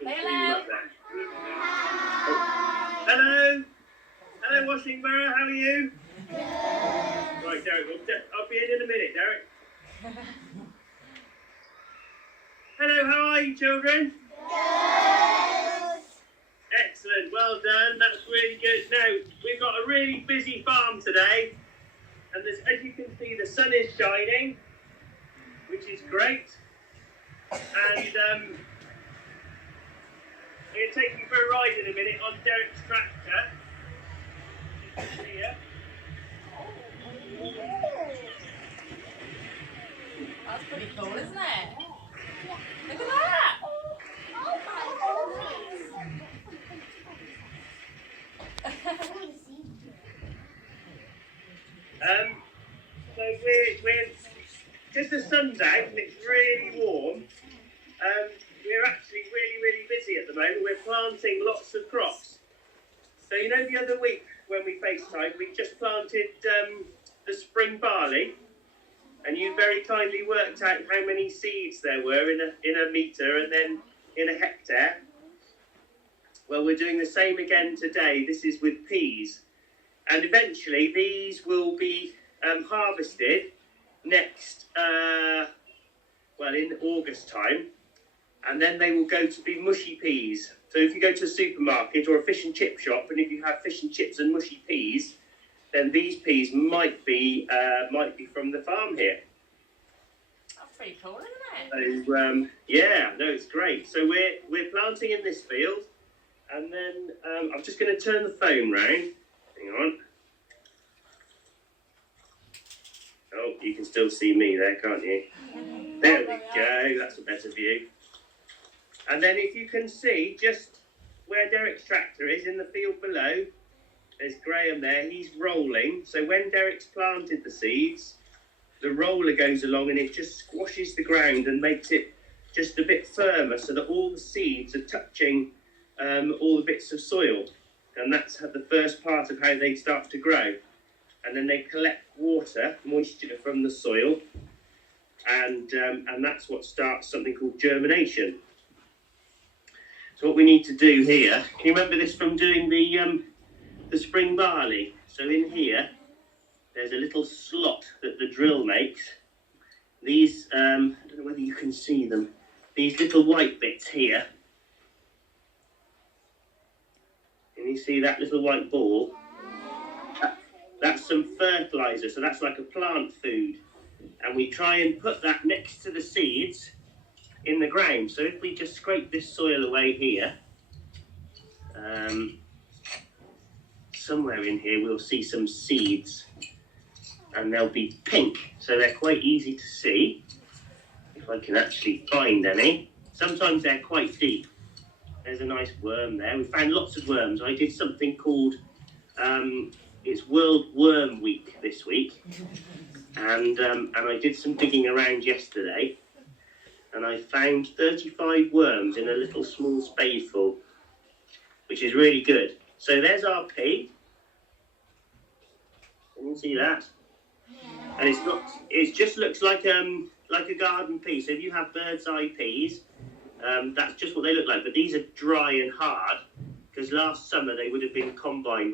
Hello. Hello. Hello, Washingborough. How are you? Right, Derek. I'll be in a minute, Derek. Hello. How are you, children? Excellent. Well done. That's really good. Now, we've got a really busy farm today. And as you can see, the sun is shining, which is great. And I'm going to take you for a ride in a minute on Derek's tractor. Here. That's pretty cool, isn't it? Look at that! So we're just the sun's out and it's really warm. We're actually really busy at the moment. We're planting lots of crops. So you know the other week when we FaceTime, we just planted the spring barley, and you very kindly worked out how many seeds there were in a metre and then in a hectare. Well, we're doing the same again today. This is with peas, and eventually these will be harvested next, in August time, and then they will go to be mushy peas. So if you go to a supermarket or a fish and chip shop, and if you have fish and chips and mushy peas, then these peas might be from the farm here. That's pretty cool, isn't it? So it's great. So we're planting in this field, and then I'm just going to turn the phone round. Hang on. Oh, you can still see me there, can't you? There we go. That's a better view. And then if you can see just where Derek's tractor is in the field below, there's Graham there. He's rolling. So when Derek's planted the seeds, the roller goes along and it just squashes the ground and makes it just a bit firmer so that all the seeds are touching all the bits of soil. And that's the first part of how they start to grow. And then they collect moisture from the soil, and that's what starts something called germination. So what we need to do here, can you remember this from doing the spring barley? So in here, there's a little slot that the drill makes. These, I don't know whether you can see them, these little white bits here. Can you see that little white ball? That's some fertiliser, so that's like a plant food. And we try and put that next to the seeds in the ground. So if we just scrape this soil away here, somewhere in here we'll see some seeds, and they'll be pink, so they're quite easy to see, if I can actually find any. Sometimes they're quite deep. There's a nice worm there. We found lots of worms. I did something called it's World Worm Week this week, and I did some digging around yesterday, and I found 35 worms in a little small spadeful, which is really good. So there's our pea. Can you see that? And it just looks like a garden pea. So if you have bird's eye peas, that's just what they look like. But these are dry and hard, because last summer they would have been combined